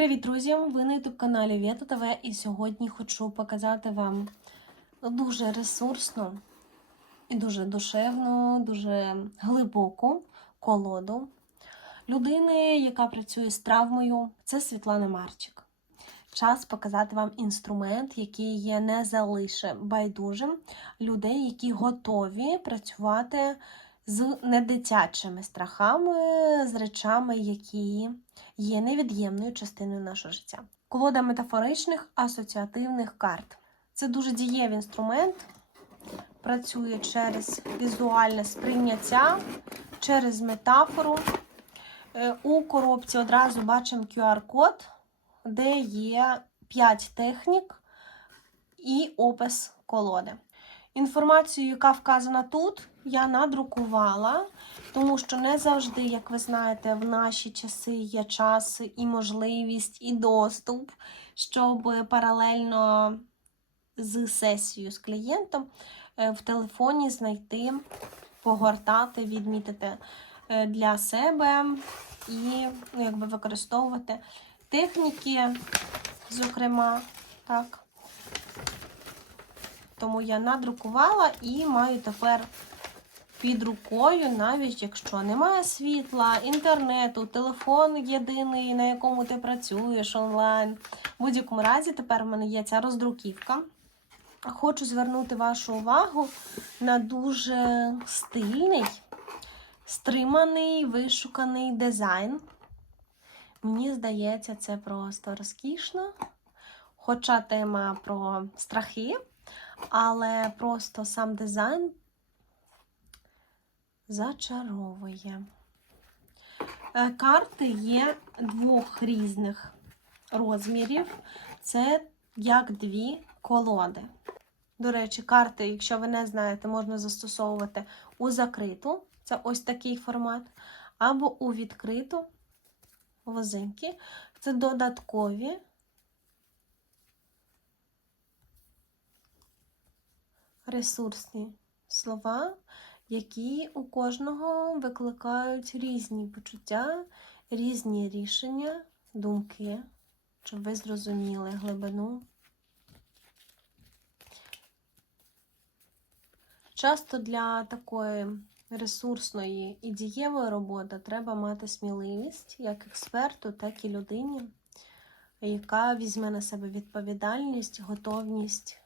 Привіт, друзі! Ви на youtube каналі Вєта ТВ і сьогодні хочу показати вам дуже ресурсну і дуже душевну, дуже глибоку колоду людини, яка працює з травмою. Це Світлана Марчик. Час показати вам інструмент, який є не залише байдужим людей, які готові працювати з недитячими страхами, з речами, які є невід'ємною частиною нашого життя. Колода метафоричних асоціативних карт. Це дуже дієвий інструмент, працює через візуальне сприйняття, через метафору. Е, У коробці одразу бачимо QR-код, де є 5 технік і опис колоди. Інформацію, яка вказана тут, я надрукувала, тому що не завжди, як ви знаєте, в наші часи є час і можливість, і доступ, щоб паралельно з сесією з клієнтом е, в телефоні знайти, погортати, відмітити е, для себе і ну, якби використовувати техніки, зокрема, так. Тому я надрукувала і маю тепер під рукою, навіть якщо немає світла, інтернету, телефон єдиний, на якому ти працюєш онлайн. В будь-якому разі, тепер в мене є ця роздруківка. Хочу звернути вашу увагу на дуже стильний, стриманий, вишуканий дизайн. Мені здається, це просто розкішно. Хоча тема про страхи, але просто сам дизайн зачаровує. Е, Карти є двох різних розмірів. Це як дві колоди. До речі, карти, якщо ви не знаєте, можна застосовувати у закриту, це ось такий формат, або у відкриту возинки. Це додаткові ресурсні слова, які у кожного викликають різні почуття, різні рішення, думки, щоб ви зрозуміли глибину. Часто для такої ресурсної і дієвої роботи треба мати сміливість як експерту, так і людині, яка візьме на себе відповідальність, готовність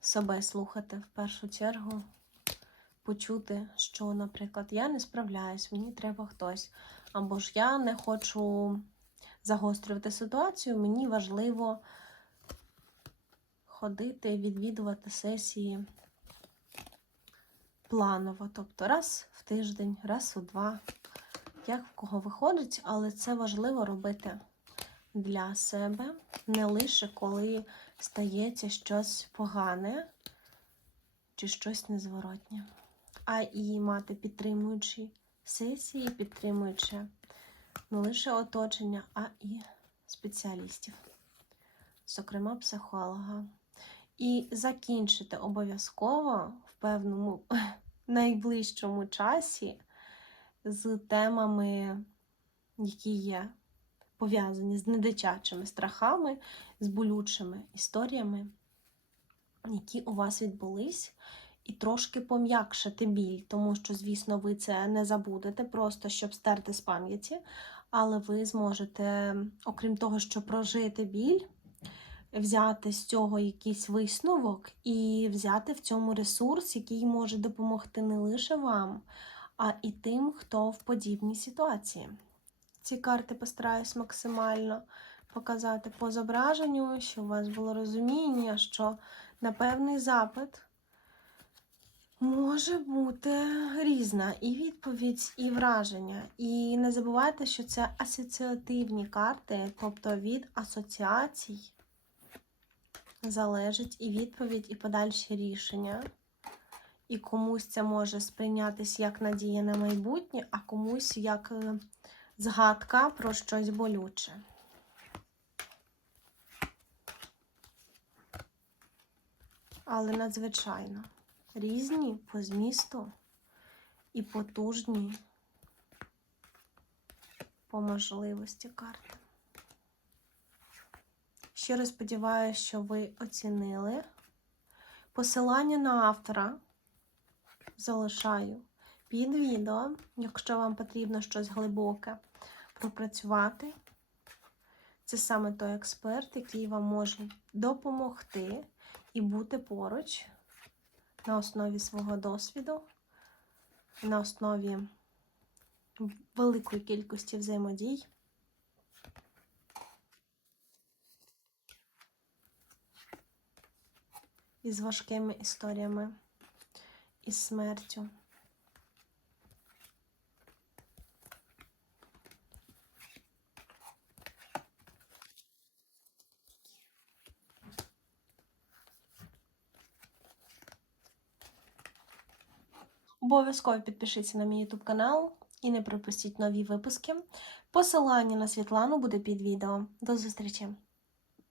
себе слухати в першу чергу, почути, що, наприклад, я не справляюсь, мені треба хтось. Або ж я не хочу загострювати ситуацію, мені важливо ходити, відвідувати сесії планово, тобто раз в тиждень, раз у два, як в кого виходить, але це важливо робити для себе, не лише коли стається щось погане чи щось незворотнє, а і мати підтримуючі сесії, підтримуючи не лише оточення, а і спеціалістів, зокрема психолога. І закінчити обов'язково в певному найближчому часі з темами, які є пов'язані з недитячими страхами, з болючими історіями, які у вас відбулись, і трошки пом'якшити біль, тому що, звісно, ви це не забудете, просто щоб стерти з пам'яті, але ви зможете, окрім того, що прожити біль, взяти з цього якийсь висновок і взяти в цьому ресурс, який може допомогти не лише вам, а і тим, хто в подібній ситуації. Ці карти постараюсь максимально показати по зображенню, щоб у вас було розуміння, що на певний запит може бути різна і відповідь, і враження. І не забувайте, що це асоціативні карти, тобто від асоціацій залежить і відповідь, і подальші рішення. І комусь це може сприйнятися як надія на майбутнє, а комусь як е, згадка про щось болюче. Але надзвичайно різні по змісту і потужні по можливості карти. Щиро сподіваюся, що ви оцінили. Посилання на автора залишаю під відео, якщо вам потрібно щось глибоке пропрацювати. Це саме той експерт, який вам може допомогти і бути поруч на основі свого досвіду, на основі великої кількості взаємодій. Із важкими історіями, із смертю. Обов'язково підпишіться на мій YouTube канал і не пропустіть нові випуски. Посилання на Світлану буде під відео. До зустрічі!